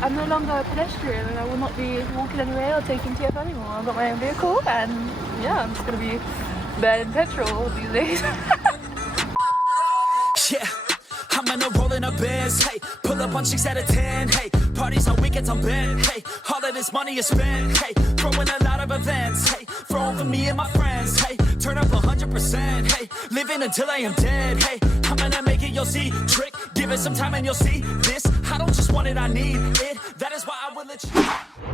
I'm no longer a pedestrian and I will not be walking anywhere or taking TF anymore. I've got my own vehicle and yeah, I'm just gonna be burning petrol these days. Yeah, I'm in a rolling a biz, hey, pull up on 6 out of 10, hey, parties on weekends I'm bent, hey, all of this money is spent, hey, throwing a lot of events, hey, throwing for me and my friends, hey, turn up 100%, hey, living until I am dead, hey, I'm gonna make it, you'll see, trick, give it some time and you'll see, this, I don't just want it, I need it, that is why I will let you.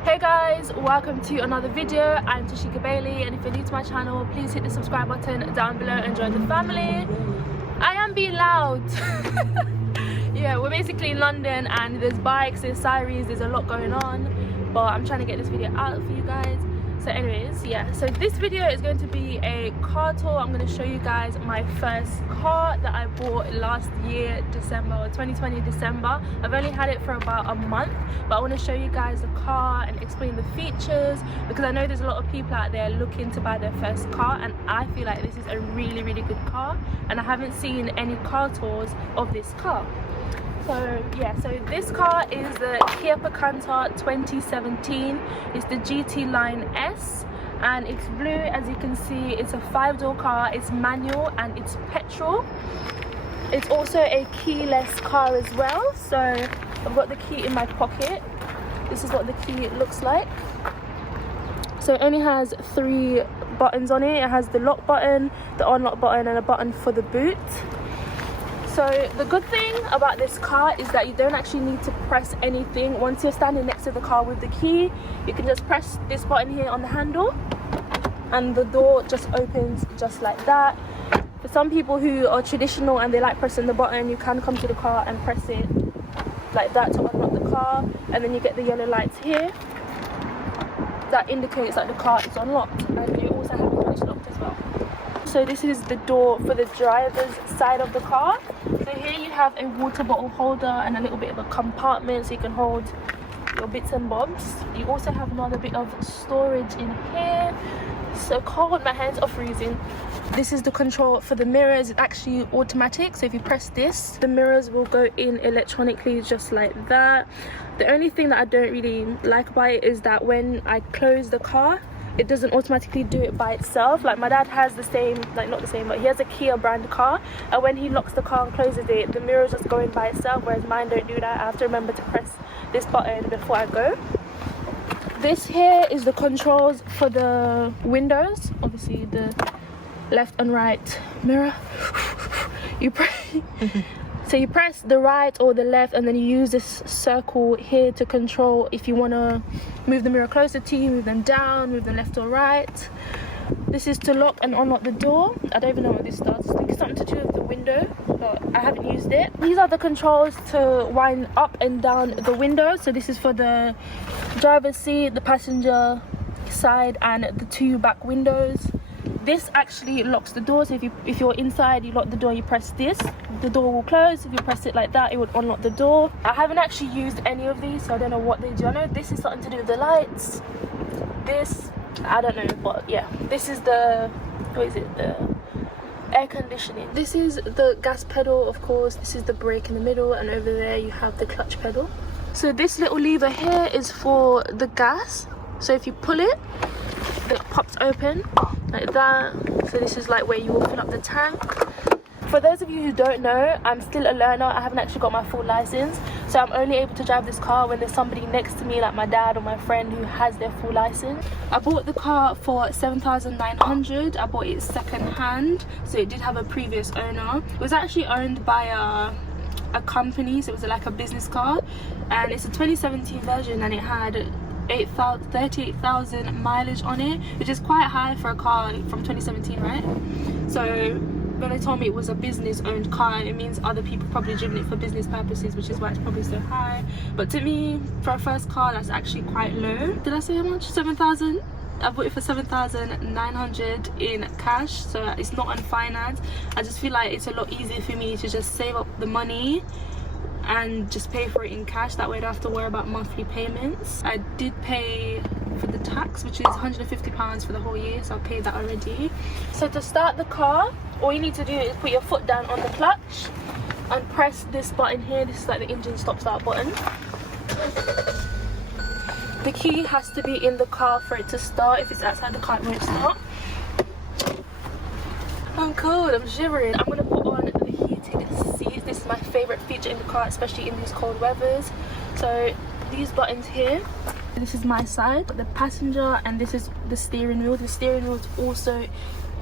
Hey guys, welcome to another video. I'm Tashika Bailey, and if you're new to my channel, please hit the subscribe button down below and join the family. I am being loud. Yeah, we're basically in London and there's bikes, there's sirens, there's a lot going on, but I'm trying to get this video out for you guys. So anyways, yeah, so this video is going to be a car tour. I'm going to show you guys my first car that I bought last year December, or 2020 December. I've only had it for about a month, but I want to show you guys the car and explain the features, because I know there's a lot of people out there looking to buy their first car, and I feel like this is a really good car, and I haven't seen any car tours of this car. So yeah, so this car is the Kia Picanto 2017. It's the GT Line S and it's blue. As you can see, it's a 5-door car, it's manual and it's petrol. It's also a keyless car as well, so I've got the key in my pocket. This is what the key looks like. So it only has 3 buttons on it. It has the lock button, the unlock button and a button for the boot. So the good thing about this car is that you don't actually need to press anything. Once you're standing next to the car with the key, you can just press this button here on the handle and the door just opens just like that. For some people who are traditional and they like pressing the button, you can come to the car and press it like that to unlock the car, and then you get the yellow lights here that indicates that the car is unlocked, and you also have it switch locked as well. So this is the door for the driver's side of the car. So here you have a water bottle holder and a little bit of a compartment so you can hold your bits and bobs. You also have another bit of storage in here. So cold, my hands are freezing. This is the control for the mirrors. It's actually automatic, so if you press this, the mirrors will go in electronically just like that. The only thing that I don't really like about it is that when I close the car, it doesn't automatically do it by itself. Like my dad has the same, like not the same, but he has a Kia brand car, and when he locks the car and closes it, the mirrors just go in by itself, whereas mine don't do that. I have to remember to press this button before I go. This here is the controls for the windows, obviously the left and right mirror. You press so you press the right or the left, and then you use this circle here to control if you want to move the mirror closer to you, move them down, move them left or right. This is to lock and unlock the door. I don't even know what this does. I think it's something to do with the window, but I haven't used it. These are the controls to wind up and down the window. So this is for the driver's seat, the passenger side and the 2 back windows. This actually locks the door, so if you're inside, you lock the door, you press this, the door will close. If you press it like that, it would unlock the door. I haven't actually used any of these, so I don't know what they do. I know this is something to do with the lights. This, I don't know, but yeah. This is the, what is it, the air conditioning. This is the gas pedal, of course. This is the brake in the middle, and over there you have the clutch pedal. So this little lever here is for the gas. So if you pull it, it pops open like that. So this is like where you will fill up the tank. For those of you who don't know, I'm still a learner. I haven't actually got my full license, so I'm only able to drive this car when there's somebody next to me, like my dad or my friend, who has their full license. I bought the car for 7,900. I bought it second hand, so it did have a previous owner. It was actually owned by a company, so it was like a business car, and it's a 2017 version, and it had 38,000 mileage on it, which is quite high for a car from 2017, right? So when they told me it was a business owned car, it means other people probably driven it for business purposes, which is why it's probably so high. But to me, for a first car, that's actually quite low. Did I say how much? 7,000? I bought it for 7,900 in cash, so it's not on finance. I just feel like it's a lot easier for me to just save up the money and just pay for it in cash. That way I don't have to worry about monthly payments. I did pay for the tax, which is £150 for the whole year, so I paid that already. So to start the car, all you need to do is put your foot down on the clutch and press this button here. This is like the engine stop start button. The key has to be in the car for it to start. If it's outside the car, it won't start. I'm cold, I'm shivering. I'm gonna put on the heated seats. This is my favorite feature in the car, especially in these cold weathers. So these buttons here, this is my side, the passenger, and this is the steering wheel. The steering wheel is also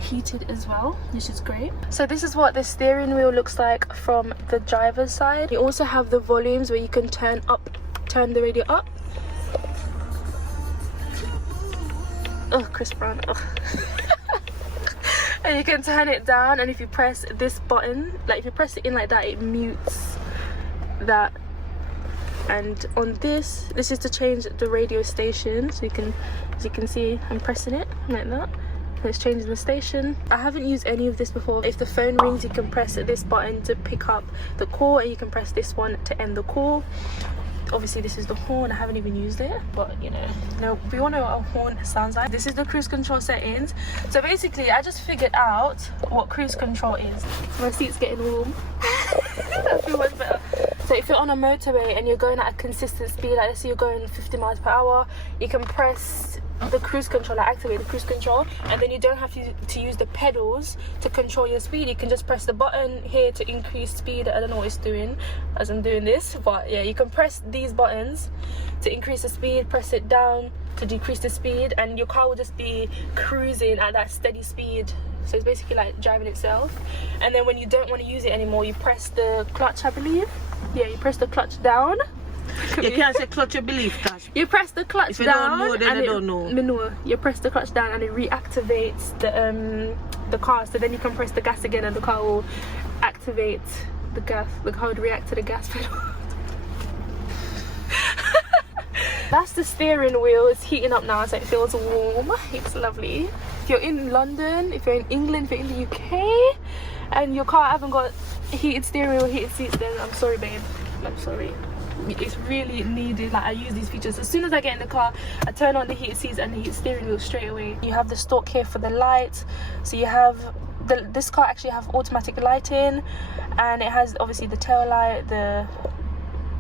heated as well, which is great. So this is what the steering wheel looks like from the driver's side. You also have the volumes where you can turn the radio up. Oh, Chris Brown. Oh. And you can turn it down, and if you press this button, like if you press it in like that, it mutes that. And on this is to change the radio station. So you can, as you can see, I'm pressing it like that. It's changing the station. I haven't used any of this before. If the phone rings, you can press this button to pick up the call, and you can press this one to end the call. Obviously this is the horn. I haven't even used it, but you know, we all know what a horn sounds like. This is the cruise control settings. So basically I just figured out what cruise control is. My seat's getting warm. I feel much better. So if you're on a motorway and you're going at a consistent speed, like let's say you're going 50 miles per hour, you can press the cruise control, like activate the cruise control, and then you don't have to use the pedals to control your speed. You can just press the button here to increase speed. I don't know what it's doing as I'm doing this, but yeah, you can press these buttons to increase the speed, press it down to decrease the speed, and your car will just be cruising at that steady speed. So it's basically like driving itself. And then when you don't want to use it anymore, you press the clutch, I believe. Yeah, you press the clutch down. You can't say clutch, you believe, Tash. You press the clutch if you down. Don't know, then and I don't know. No, you press the clutch down and it reactivates the car. So then you can press the gas again and the car will activate the gas. The car would react to the gas pedal. That's the steering wheel. It's heating up now, so it feels warm. It's lovely. If you're in London, if you're in England, if you're in the UK, and your car hasn't got heated steering wheel, heated seats, then I'm sorry, babe. I'm sorry. It's really needed. Like I use these features as soon as I get in the car. I turn on the heated seats and the heated steering wheel straight away. You have the stalk here for the lights. So you have this car actually have automatic lighting, and it has obviously the tail light, the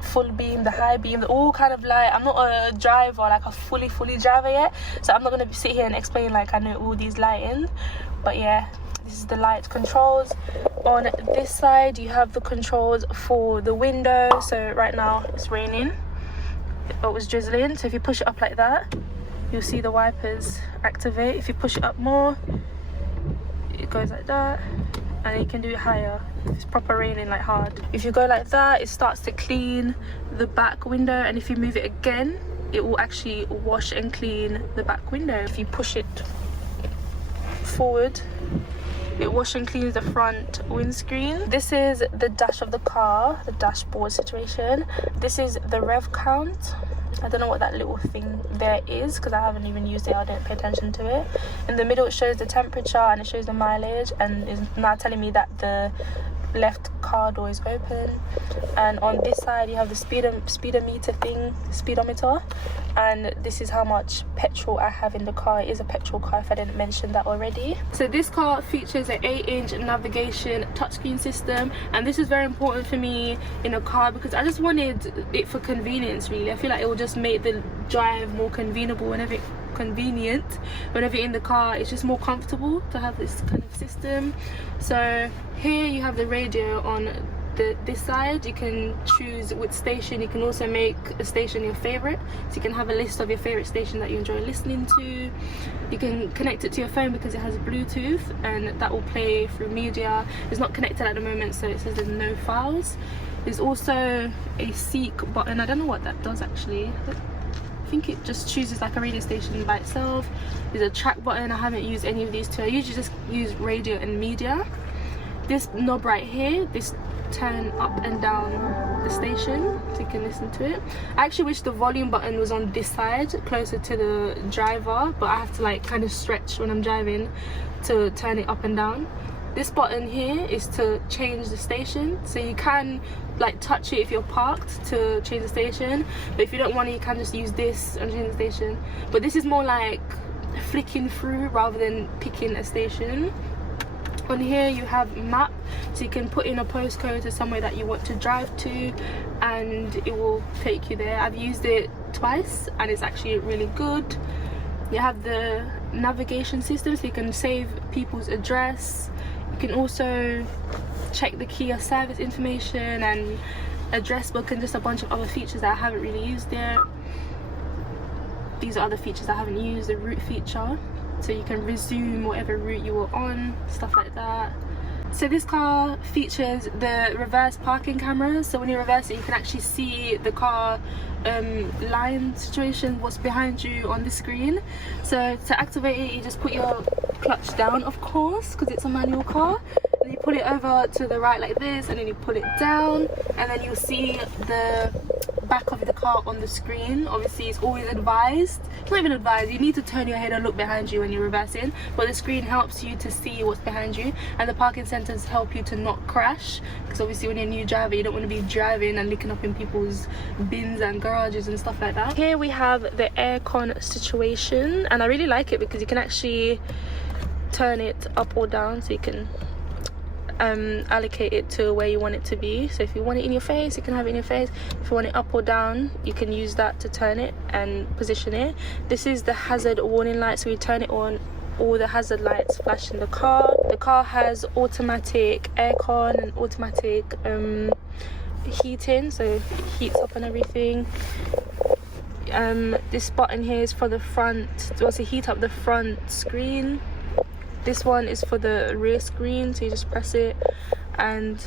full beam, the high beam, all kind of light. I'm not a driver, like a fully driver yet, so I'm not going to sit here and explain like I know all these lighting, but yeah, this is the light controls. On this side you have the controls for the window. So right now it's raining, it was drizzling, so if you push it up like that, you'll see the wipers activate. If you push it up more, it goes like that, and you can do it higher if it's proper raining, like hard. If you go like that, it starts to clean the back window, and if you move it again, it will actually wash and clean the back window. If you push it forward, it wash and cleans the front windscreen. This is the dash of the car, the dashboard situation. This is the rev count. I don't know what that little thing there is because I haven't even used it. I didn't pay attention to it. In the middle it shows the temperature and it shows the mileage, and is now telling me that the left car door is open. And on this side you have the speedometer thing, speedometer, and this is how much petrol I have in the car. It is a petrol car, if I didn't mention that already. So this car features an 8-inch navigation touchscreen system, and this is very important for me in a car because I just wanted it for convenience, really. I feel like it will just make the drive more convenient whenever you're in the car. It's just more comfortable to have this kind of system. So here you have the radio on this side. You can choose which station. You can also make a station your favorite, so you can have a list of your favorite station that you enjoy listening to. You can connect it to your phone because it has Bluetooth, and that will play through media. It's not connected at the moment, so it says there's no files. There's also a seek button. I don't know what that does actually. I think it just chooses like a radio station by itself. There's a track button. I haven't used any of these two. I usually just use radio and media. This knob right here, this turn up and down the station so you can listen to it. I actually wish the volume button was on this side, closer to the driver, but I have to like kind of stretch when I'm driving to turn it up and down. This button here is to change the station, so you can like touch it if you're parked to change the station, but if you don't want to, you can just use this and change the station. But this is more like flicking through rather than picking a station. On here you have map, so you can put in a postcode to somewhere that you want to drive to and it will take you there. I've used it twice, and it's actually really good. You have the navigation system, so you can save people's address. You can also check the Kia service information and address book and just a bunch of other features that I haven't really used yet. These are other features I haven't used. The route feature, so you can resume whatever route you were on, stuff like that. So this car features the reverse parking camera, so when you reverse it you can actually see the car line situation, what's behind you on the screen. So to activate it, you just put your clutch down, of course, because it's a manual car, and you pull it over to the right like this, and then you pull it down, and then you'll see the back of the car on the screen. Obviously it's always advised, it's not even advised, you need to turn your head and look behind you when you're reversing, but the screen helps you to see what's behind you, and the parking sensors help you to not crash, because obviously when you're a new driver you don't want to be driving and looking up in people's bins and garages and stuff like that. Here we have the aircon situation, and I really like it because you can actually turn it up or down, so you can allocate it to where you want it to be. So if you want it in your face, you can have it in your face. If you want it up or down, you can use that to turn it and position it. This is the hazard warning light, so you turn it on, all the hazard lights flash in the car. The car has automatic aircon and automatic heating, so it heats up and everything. This button here is for the front, to also heat up the front screen. This one is for the rear screen, so you just press it, and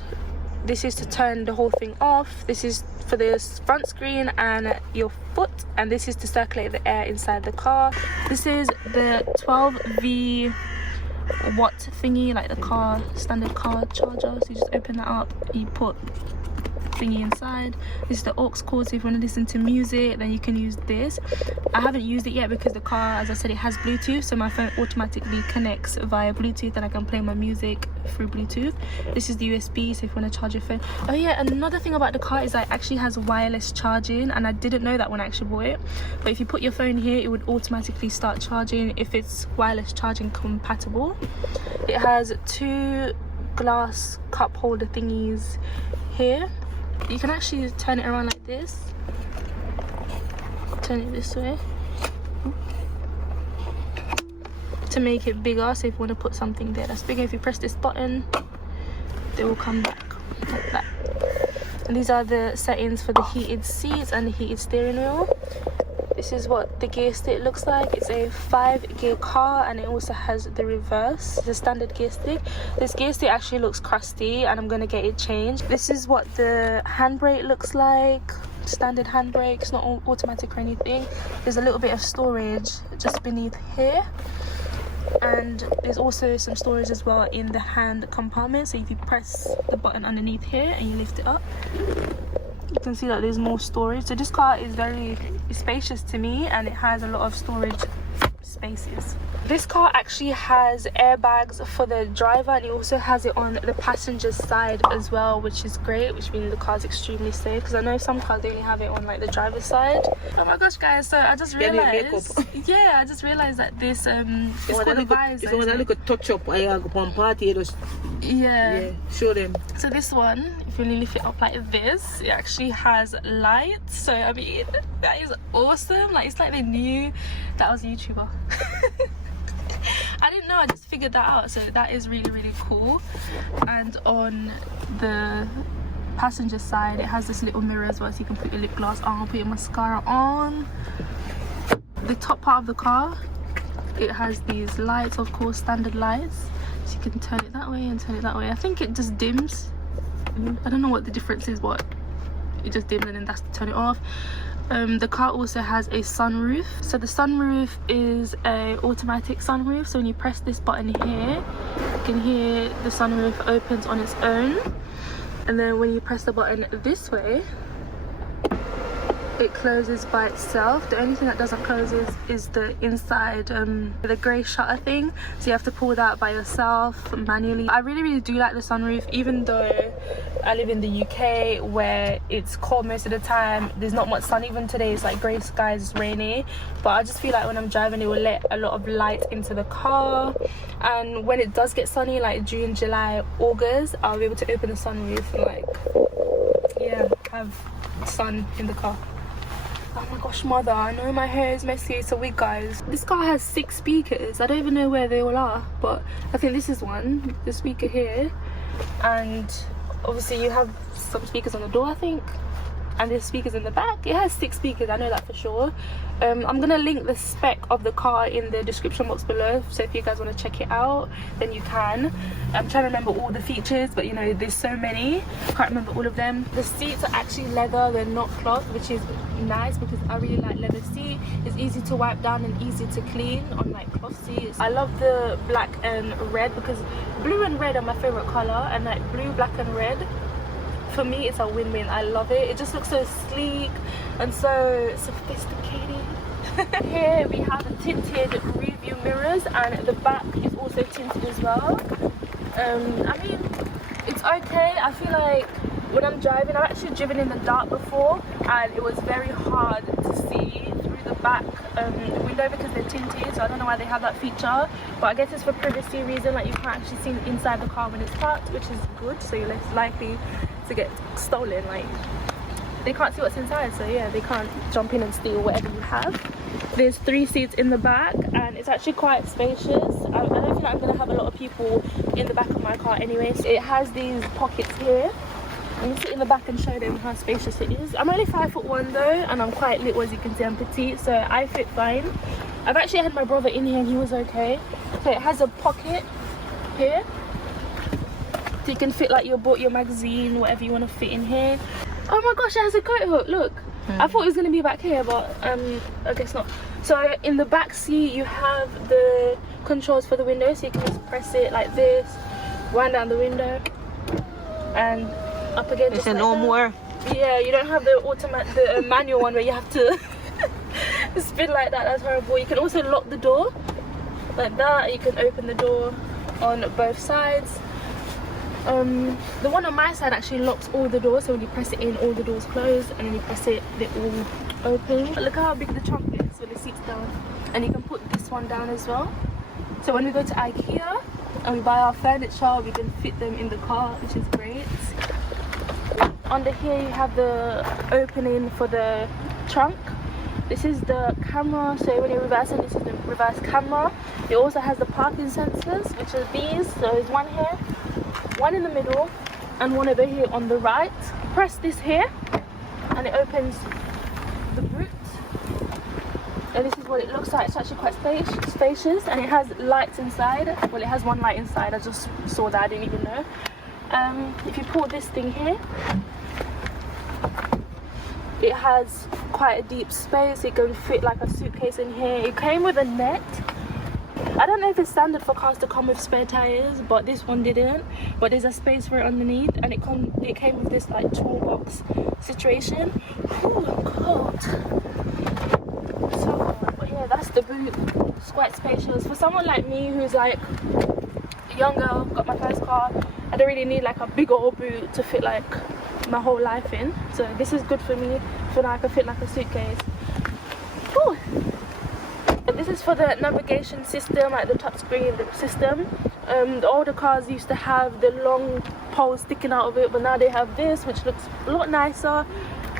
this is to turn the whole thing off. This is for the front screen and your foot, and this is to circulate the air inside the car. This is the 12V watt thingy, like the car standard car charger, so you just open that up, you put thingy inside. This is the aux cord, so if you want to listen to music then you can use this. I haven't used it yet because the car, as I said, it has Bluetooth, so my phone automatically connects via Bluetooth and I can play my music through Bluetooth. This is the USB, so if you want to charge your phone. Oh yeah, another thing about the car is that it actually has wireless charging, and I didn't know that when I actually bought it, but if you put your phone here it would automatically start charging if it's wireless charging compatible. It has 2 glass cup holder thingies here. You can actually turn it around like this, turn it this way to make it bigger, so if you want to put something there that's bigger, if you press this button they will come back like that. And these are the settings for the heated seats and the heated steering wheel. This is what the gear stick looks like. It's a 5-gear car, and it also has the reverse, the standard gear stick. This gear stick actually looks crusty and I'm gonna get it changed. This is what the handbrake looks like, standard handbrake. It's not automatic or anything. There's a little bit of storage just beneath here, and there's also some storage as well in the hand compartment, so if you press the button underneath here and you lift it up, you can see that there's more storage. So this car is very spacious to me, and it has a lot of storage spaces. This car actually has airbags for the driver, and it also has it on the passenger side as well, which is great, which means the car is extremely safe, because I know some cars they only have it on like the driver's side. Oh my gosh guys, so I just realized, yeah, I just realized that this it's called the Vibes. It's one that look a touch up I go on party, just yeah, show them. So this one, if you lift it up like this, it actually has lights. So I mean, that is awesome. Like, it's like they knew that I was a YouTuber. I didn't know, I just figured that out, so that is really, really cool. And on the passenger side it has this little mirror as well, so you can put your lip gloss on, put your mascara on. The top part of the car, it has these lights, of course, standard lights, so you can turn it that way and turn it that way. I think it just dims. I don't know what the difference is, but it just dims and then that's to turn it off. The car also has a sunroof, so the sunroof is a automatic sunroof, so when you press this button here you can hear the sunroof opens on its own, and then when you press the button this way it closes by itself. The only thing that doesn't close is the inside, the grey shutter thing, so you have to pull that by yourself manually. I really do like the sunroof, even though I live in the UK where it's cold most of the time. There's not much sun. Even today it's like grey skies, it's rainy, but I just feel like when I'm driving it will let a lot of light into the car, and when it does get sunny, like June, July, August, I'll be able to open the sunroof and like, yeah, have sun in the car. Oh my gosh, mother, I know my hair is messy. It's a wig, guys. This car has 6 speakers. I don't even know where they all are, but I think this is one, the speaker here. And obviously you have some speakers on the door, I think. And there's speakers in the back. It has 6 speakers, I know that for sure. I'm gonna link the spec of the car in the description box below, so if you guys want to check it out, then you can. I'm trying to remember all the features, but you know, there's so many, can't remember all of them. The seats are actually leather, they're not cloth, which is nice because I really like leather seat. It's easy to wipe down and easy to clean on like cloth seats. I love the black and red because blue and red are my favorite color, and like blue, black and red, for me it's a win-win. I love it. It just looks so sleek and so sophisticated. Here we have tinted rear view mirrors, and the back is also tinted as well. I mean, it's okay. I feel like when I'm driving, I've actually driven in the dark before and it was very hard to see through the back window because they're tinted, so I don't know why they have that feature, but I guess it's for privacy reason, like you can't actually see inside the car when it's parked, which is good, so you're less likely to get stolen. Like, they can't see what's inside, so yeah, they can't jump in and steal whatever you have. There's 3 seats in the back and it's actually quite spacious. I don't feel like I'm gonna have a lot of people in the back of my car anyways. It has these pockets here. Let me sit in the back and show them how spacious it is. I'm only 5'1" though, and I'm quite little, as you can see. I'm petite, so I fit fine. I've actually had my brother in here and he was okay. So it has a pocket here, so you can fit like your book, your magazine, whatever you want to fit in here. Oh my gosh, it has a coat hook, look. I thought it was going to be back here, but I guess not. So in the back seat you have the controls for the window, so you can just press it like this, wind down the window and up again. It's no more. Yeah, you don't have the manual one where you have to spin like that. That's horrible. You can also lock the door like that. You can open the door on both sides. The one on my side actually locks all the doors, so when you press it in, all the doors close, and then you press it, they all open. But look how big the trunk is with the seats down, and you can put this one down as well. So when we go to IKEA and we buy our furniture, we can fit them in the car, which is great. Under here you have the opening for the trunk. This is the camera, so when you're reversing, this is the reverse camera. It also has the parking sensors, which are these. So there's one here, one in the middle, and one over here on the right. Press this here and it opens the boot, and this is what it looks like. It's actually quite spacious, and it has lights inside. Well, it has one light inside, I just saw that, I didn't even know. If you pull this thing here, it has quite a deep space. It can fit like a suitcase in here. It came with a net. I don't know if it's standard for cars to come with spare tires, but this one didn't. But there's a space for it underneath, and it came with this like toolbox situation. Ooh, I'm cold. So cold. But yeah, that's the boot. It's quite spacious. For someone like me who's like a young girl, got my first car, I don't really need like a big old boot to fit like my whole life in. So this is good for me. So now I can fit like a suitcase. Ooh. This is for the navigation system, like the touchscreen system. The older cars used to have the long pole sticking out of it, but now they have this, which looks a lot nicer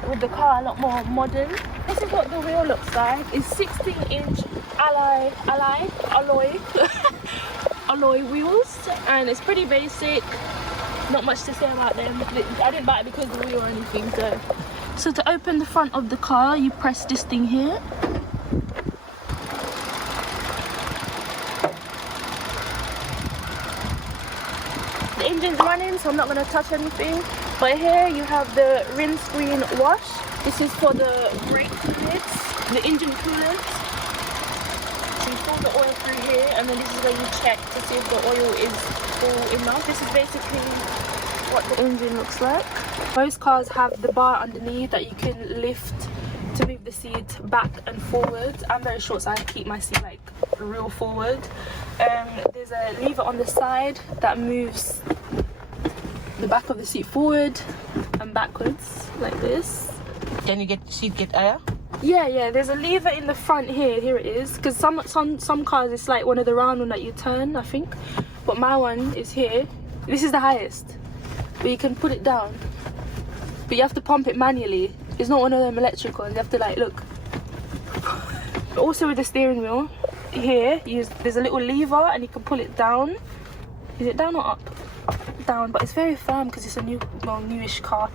with the car, a lot more modern. This is what the wheel looks like. It's 16-inch alloy wheels, and it's pretty basic. Not much to say about them. I didn't buy it because of the wheel or anything. So to open the front of the car, you press this thing here. The engine's running, so I'm not going to touch anything. But here you have the windscreen wash. This is for the brake fluids, the engine coolant. So you fill the oil through here, and then this is where you check to see if the oil is full enough. This is basically what the engine looks like. Most cars have the bar underneath that you can lift to move the seat back and forward. I'm very short, so I keep my seat like real forward. There's a lever on the side that moves the back of the seat forward and backwards like this. Can you get seat get higher? Yeah, there's a lever in the front here. Here it is, because some cars it's like one of the round one that you turn, I think, but my one is here. This is the highest, but you can put it down, but you have to pump it manually. It's not one of them electric ones. You have to like look. Also with the steering wheel here, there's a little lever and you can pull it down. Is it down or up? Down, but it's very firm because it's a newish car.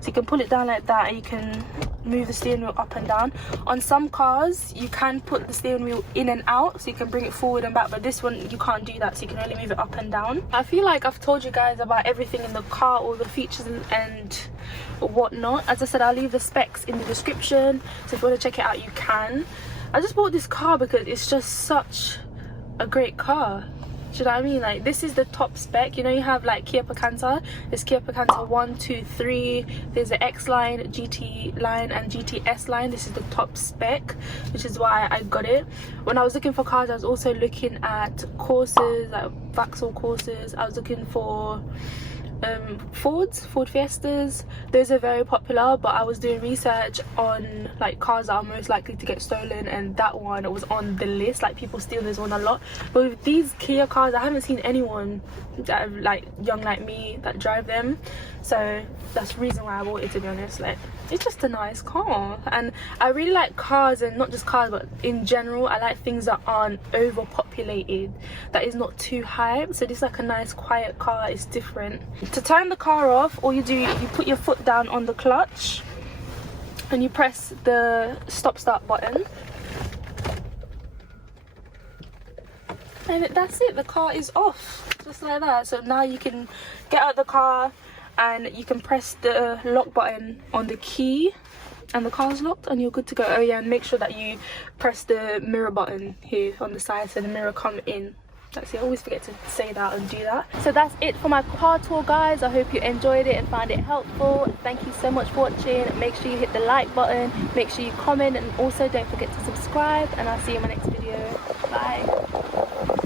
So you can pull it down like that and you can move the steering wheel up and down. On some cars you can put the steering wheel in and out, so you can bring it forward and back, but this one you can't do that, so you can only move it up and down. I feel like I've told you guys about everything in the car, all the features and whatnot. As I said, I'll leave the specs in the description, so if you want to check it out you can. I just bought this car because it's just such a great car. Do you know what I mean? Like, this is the top spec. You know, you have like Kia Picanto. There's Kia Picanto 1, 2, 3. There's the X line, GT line and GTS line. This is the top spec, which is why I got it. When I was looking for cars, I was also looking at Corsas, like Vauxhall Corsas. I was looking for Ford Fiestas. Those are very popular, but I was doing research on like cars that are most likely to get stolen, and that one was on the list. Like, people steal this one a lot. But with these Kia cars, I haven't seen anyone that like young like me that drive them, so that's the reason why I bought it, to be honest. Like, it's just a nice car, and I really like cars, and not just cars but in general. I like things that aren't overpopulated, that is not too hype. So this is like a nice quiet car. It's different. To turn the car off, all you do, you put your foot down on the clutch and you press the stop start button, and that's it. The car is off, just like that. So now you can get out of the car and you can press the lock button on the key and the car's locked and you're good to go. Oh yeah, and make sure that you press the mirror button here on the side so the mirror come in. That's it, I always forget to say that and do that. So that's it for my car tour, guys. I hope you enjoyed it and found it helpful. Thank you so much for watching. Make sure you hit the like button, make sure you comment, and also don't forget to subscribe, and I'll see you in my next video. Bye.